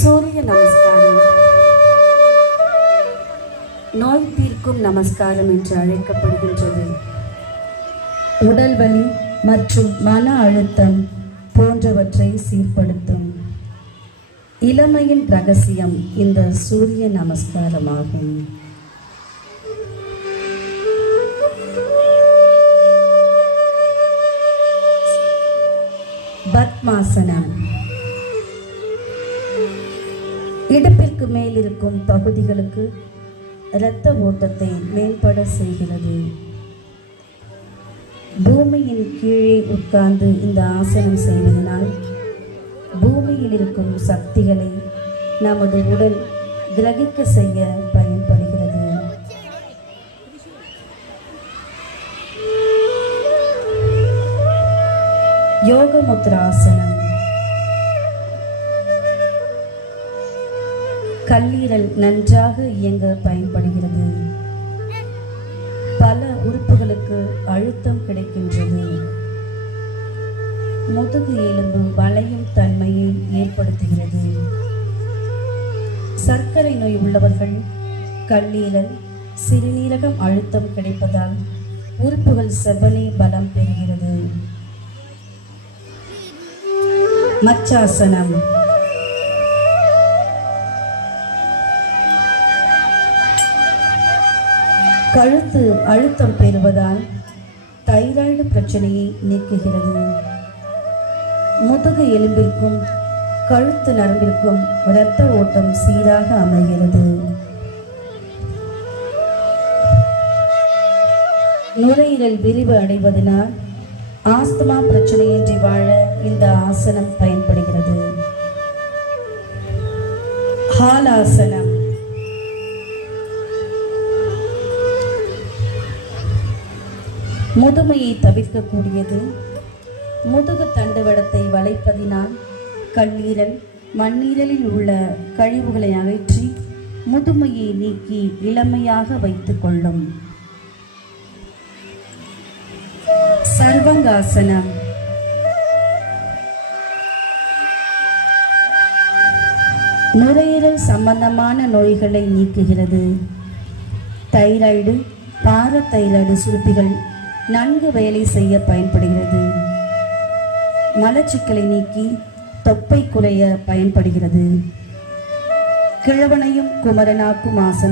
சூரிய நமஸ்காரம் நோய் தீர்க்கும் நமஸ்காரம் என்று அழைக்கப்படுகின்றது. உடல் வலி மற்றும் மன அழுத்தம் போன்றவற்றை சீர்படுத்தும். இளமையின் ரகசியம் இந்த சூரிய நமஸ்காரமாகும். பத்மாசனம். இடுப்பிற்கு மேல் இருக்கும் பகுதிகளுக்கு இரத்த ஓட்டத்தை மேம்பட செய்கிறது. பூமியின் கீழே உட்கார்ந்து இந்த ஆசனம் செய்வதனால் பூமியில் இருக்கும் சக்திகளை நமது உடல் கிரகிக்க செய்ய பயன்படுகிறது. யோக முத்ராசனம். கல்லீரல் நன்றாக இயங்க பயன்படுகிறது. பல உறுப்புகளுக்கு அழுத்தம் கிடைக்கின்றது. முதுகு எலும்பு வளையும் தன்மையை ஏற்படுத்துகிறது. சர்க்கரை நோய் உள்ளவர்கள் கல்லீரல் சிறுநீரகம் அழுத்தம் கிடைப்பதால் உறுப்புகள் செவ்வனே பலம் பெறுகிறது. மச்சாசனம். கழுத்து அழுத்தம் பெறுவதால் தைராய்டு பிரச்சனையை நீக்குகிறது. முதுகு எலும்பிற்கும் கழுத்து நரம்பிற்கும் இரத்த ஓட்டம் சீராக அமைகிறது. நுரையீரல் விரிவு அடைவதனால் ஆஸ்துமா பிரச்சனையின்றி வாழ இந்த ஆசனம் பயன்படுகிறது. ஹாலாசனம். முதுமையை தவிர்க்கக்கூடியது. முதுகு தண்டுவடத்தை வளைப்பதினால் கல்லீரல் மண்ணீரலில் உள்ள கழிவுகளை அகற்றி முதுமையை நீக்கி இளமையாக வைத்துக் கொள்ளும். சர்வங்காசனம். நுரையீரல் சம்பந்தமான நோய்களை நீக்குகிறது. தைராய்டு பாரதைராய்டு சுரப்பிகள் நன்கு வேலை செய்ய பயன்படுகிறது. மலச்சிக்கலை நீக்கி தொப்பை குறைய பயன்படுகிறது. கிழவனையும் குமரனாக்கும் ஆசனம்.